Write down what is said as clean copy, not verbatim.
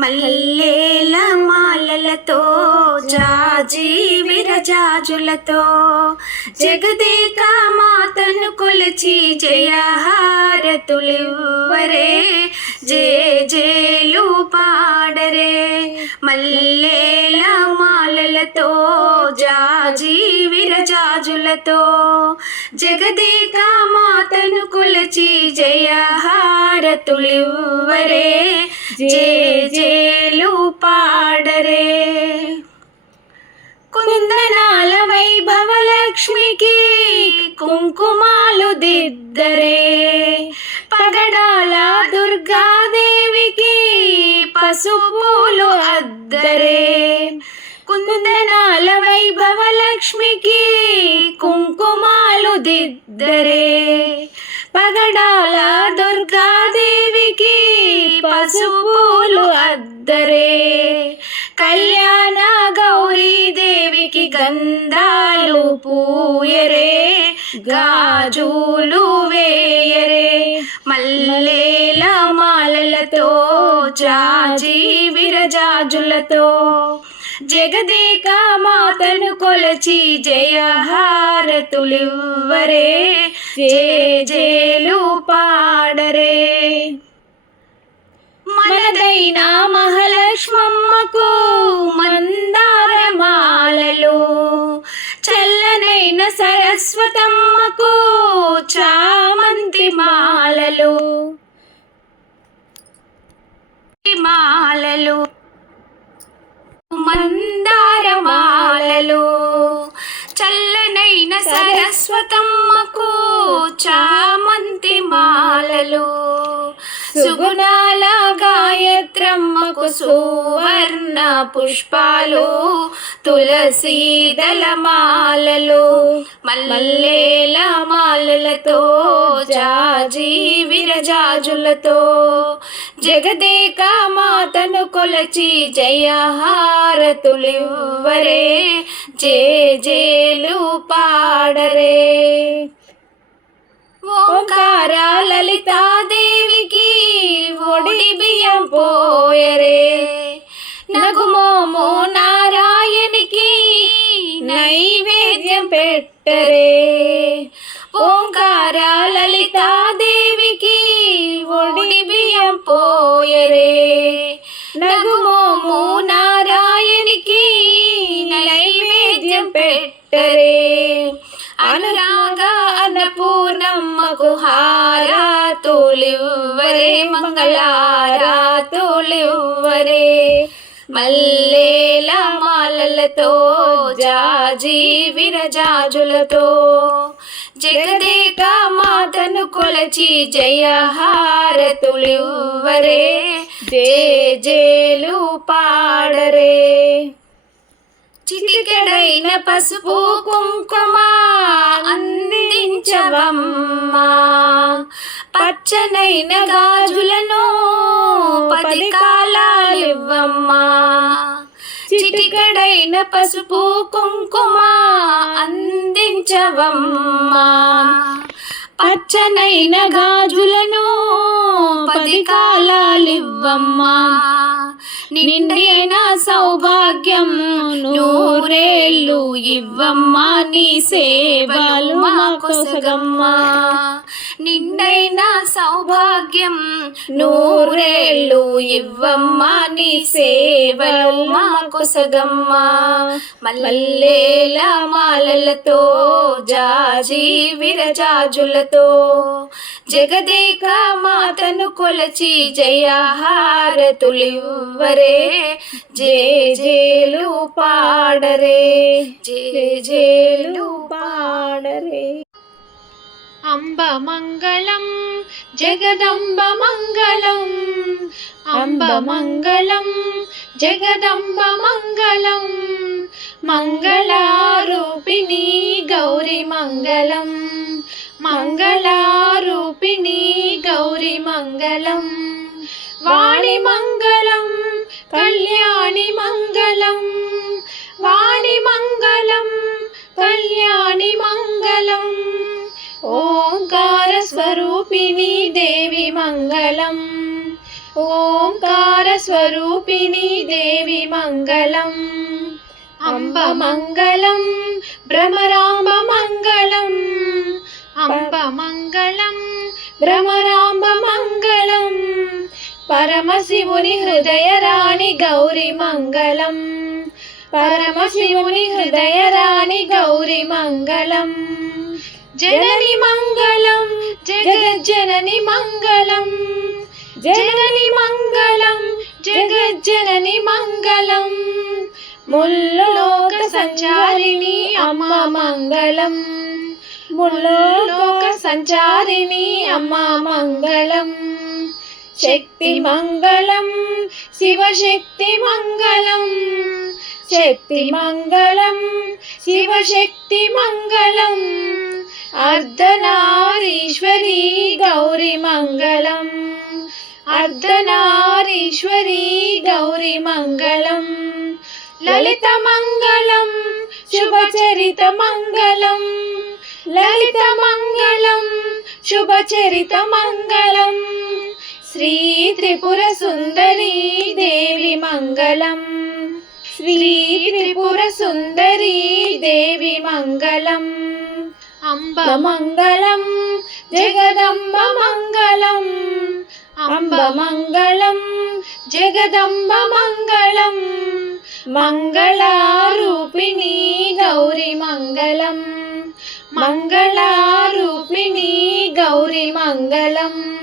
మల్లేల మాలలతో జాజి విరజాజులతో జగదేక మాతను కొలిచి జయహారతులివ్వరే, జేజేలు పాడరే. మల్లేల మాలలతో జాజి విరజాజులతో జగదేక మాతను కొలిచి జయహారతులివ్వరే, జేజేలు పాడరే. కుందనాల వైభవ లక్ష్మికి కుంకుమాలు దిద్దరే, పగడాల దుర్గాదేవికి పసుపులు అద్దరే. కుందనాల వైభవ లక్ష్మికి కుంకుమాలు దిద్దరే, పగడాల దుర్గాదేవికి పసుపులు అద్దరే. కళ్యాణ గౌరీదేవికి గంధాలు పూయరే, గాజులు వేయరే. మల్లేల మాలలతో జాజి విరజాజులతో జగదేక మాతను కొలచి జయహారతులివ్వరే, జేజేలు పాడరే. మనదైన మహాలక్ష్మమ్మకు మందార మాలలు, చల్లనైన సరస్వతమ్మకు చామంతి మాలలు. మాలలు మందార మాలలు, చల్లనైన సరస్వతమ్మకు చామంతి మాలలు. సుగుణాల గాయత్రమ్మకు సువర్ణ పుష్పాలు, తులసీ దళ మాలలు. మల్లేల మాలలతో జాజి విరజాజులతో జగదేక మాతను కొలచి జయహారతులివ్వరే, జేజేలు పాడరే. ఓంకార లలితాదేవికి ఒడి బియ్యం పోయరే, నగుమోము నారాయణికి నైవేద్యం పెట్టరే. ఓంకార లలితాదేవికి ఒడి బియ్యం పోయరే, నగుమోము నారాయణికి నైవేద్యం పెట్టరే. అనురాగ అన్నపూర్ణమ్మకు హారతులివ్వరే, మంగళారతులివ్వరే. మల్లేల మాలలతో జాజి విరజాజులతో జగదేక మాతను కొలచి జయహారతులివ్వరే, జేజేలు పాడరే. చిటికెడైన పసుపు కుంకుమ అందించవమ్మా, పచ్చనైన గాజులను 10 కాలాలివ్వమ్మా. చిటికెడైన పసుపు కుంకుమ అందించవమ్మా, పచ్చనైన గాజులను 10 కాలాలివ్వమ్మా. నిండైన సౌభాగ్యం నూరేళ్ళు ఇవ్వమ్మా, నీ సేవలు మా కొసగమ్మా. నిండైన సౌభాగ్యం నూరేళ్ళు ఇవ్వమ్మా, నీ సేవలు మా కొసగమ్మా. మల్లేల మాలలతో జాజి విరజాజులతో జగదేక మాతను కొలచి జయహారతులివ్వరే, జేజేలు పాడరే, జేజేలు పాడరే. అంబ మంగళం జగదంబ మంగళం, అంబ మంగళం జగదంబ మంగళం. మంగళారూపిణి గౌరి మంగళం, మంగళారూపిణి గౌరి మంగళం. వాణి మంగళం కళ్యాణి మంగళం, వాణి మంగళం కళ్యాణి మంగళం. ఓంకార స్వరూపిణి దేవి మంగళం, ఓంకార స్వరూపిణి దేవి మంగళం. అంబ మంగళం భ్రమరాంబ మంగళం. అంబ మంగళం భ్రమరాంబ మంగళం. పరమశివుని హృదయ రాణి గౌరి మంగళం. పరమశివుని హృదయ రాణి గౌరి మంగళం. జనని మంగళం జగజ్జనని మంగళం. జనని మంగళం జగజ్జనని మంగళం. ముల్లోక సంచారిణి అమ్మ మంగళం. ముల్లోక సంచారిణి అమ్మ మంగళం. శక్తి మంగళం శివశక్తి మంగళం. శక్తి మంగళం శివశక్తి మంగళం. అర్ధనారీశ్వరి గౌరి మంగళం. అర్ధనారీశ్వరి గౌరి మంగళం. లలిత మంగళం శుభచరిత మంగళం. లలిత మంగళం శుభచరిత మంగళం. శ్రీ త్రిపుర సుందరి దేవి మంగళం. శ్రీ త్రిపుర సుందరి దేవి మంగళం. అంబ మంగళం జగదంబ మంగళం. అంబ మంగళం జగదంబ మంగళం. మంగళారూపిణి గౌరి మంగళం. మంగళారూపిణి గౌరి మంగళం.